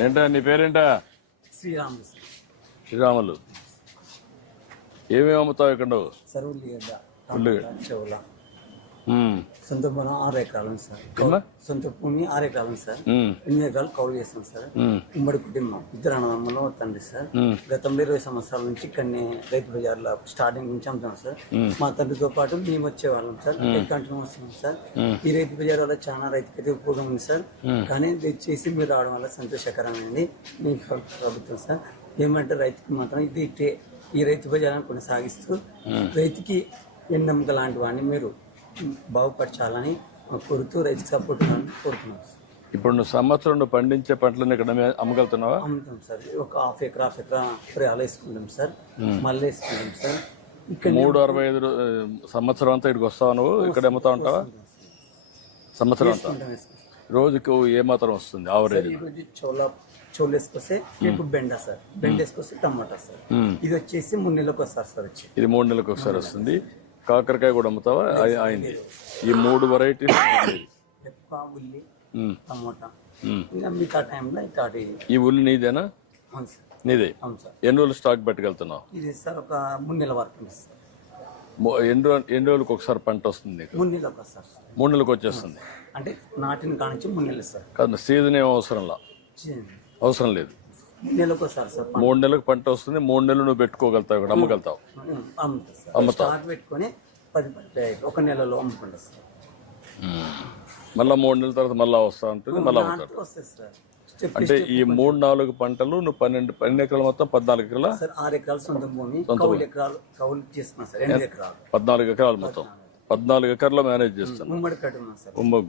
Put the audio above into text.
ఏంటా నీ పేరేంటా? శ్రీరాములు శ్రీరాములు. ఏమేమి అమ్ముతావు ఇక్కడ నువ్వు? సార్ ఉల్లిగడ్డ ఉల్లిగడ్డ. చెవుల ఉమ్. సొంత పొలం 6 ఎకరాలు ఉంది సార్. ఏమ్మా? సొంత భూమి 6 ఎకరాలు ఉంది సార్. ఉమ్. 8 ఎకరాలు కౌలు చేస్తాం సార్. ఉమ్మడి కుటుంబం, 2 అన్నదమ్ములు తండ్రి సార్. గతంలో 20 సంవత్సరాల నుంచి ఇక్కడనే రైతు బజార్లో స్టార్టింగ్ నుంచి అమ్ముతాం సార్. మా తండ్రితో పాటు మేము వచ్చేవాళ్ళం సార్. కంటిన్యూ వస్తున్నాం సార్. ఈ రైతు బజార్ వల్ల చాలా రైతుకైతే ఉపయోగం ఉంది సార్. కానీ దయచేసి మీరు రావడం వల్ల సంతోషకరమైనది మీ ప్రభుత్వం సార్. ఏమంటే రైతుకి మాత్రం ఇది ఈ రైతు బజార్ని కొనసాగిస్తూ రైతుకి ఎండమ్మక లాంటి వాడిని మీరు బాగుపరచాలని కోరుతూ రైతుకి సపోర్ట్ కోరుతున్నాం సార్. ఇప్పుడు నువ్వు సంవత్సరం నువ్వు పండించే పంటలను ఇక్కడ అమ్మగలుగుతున్నావా? అమ్ముతాం సార్. ఒక హాఫ్ ఎకరా పొలాలు వేసుకుంటాం సార్. మళ్ళీ వేసుకుంటాం సార్. ఇక్కడ 365 సంవత్సరం అంతా ఇక్కడికి వస్తావు నువ్వు? ఇక్కడ అమ్ముతా ఉంటావా సంవత్సరం అంతా? రోజుకు ఏ మాత్రం వస్తుంది ఆవరేజ్? ఈరోజు చోలు వేసుకొస్తే రేపు బెండ సార్. బెండ వేసుకొస్తే టమాటా సార్. ఇది వచ్చేసి 3 నెలలకు వస్తారు సార్. వచ్చి ఇది 3 నెలలకు ఒకసారి వస్తుంది. కాకరకాయ కూడా అమ్ముతావా? అయింది. ఈ 3 వెరైటీస్. ఎక్కువ ఉల్లి, టమోటా, ఇంకా మిగతా టైంలో ఇట్లా. ఈ ఉల్లి నీదేనా? అవును సార్. నీదే. అవును సార్. ఎన్ని రోజులు స్టాక్ పెట్టుకెళ్తున్నావు? ఇది సార్ ఒక 3 నెలల వరకు ఉంది సార్. ఎన్ని రోజులకు ఒకసారి పంట వస్తుంది నీకు? 3 నెలలకు వస్తారు సార్. 3 నెలలకు వచ్చేస్తుంది. అంటే నాటిన కానించి 3 నెలలు సార్. కాదు, సీజన్ ఏం అవసరం లేదు. 3 నెలలకు వస్తారు సార్. 3 నెలలకు పంట వస్తుంది. 3 నెలలు నువ్వు పెట్టుకోగలుగుతావు, ఇక్కడ అమ్మగలుగుతావు. అమ్ముతావు. స్టాక్ పెట్టుకొని 10 ఒక నెలలో అమ్ముకుంటా సార్. మళ్ళీ 3 నెలల తర్వాత మళ్ళీ వస్తా ఉంటుంది, మళ్ళీ అమ్ముతాడు. వస్తుంది సార్. అంటే ఈ 3-4 పంటలు నువ్వు 12 ఎకరాలు మొత్తం 14 ఎకరాల? సార్ 6 ఎకరాలు సొంత భూమి, కౌలు చేసుకున్నాం సార్. 8 ఎకరాలు 14 ఎకరాలు మొత్తం 14 ఎకరాల్లో మేనేజ్ చేస్తాను. ఉమ్మడి కట్టున్నాం సార్. ఉమ్మడి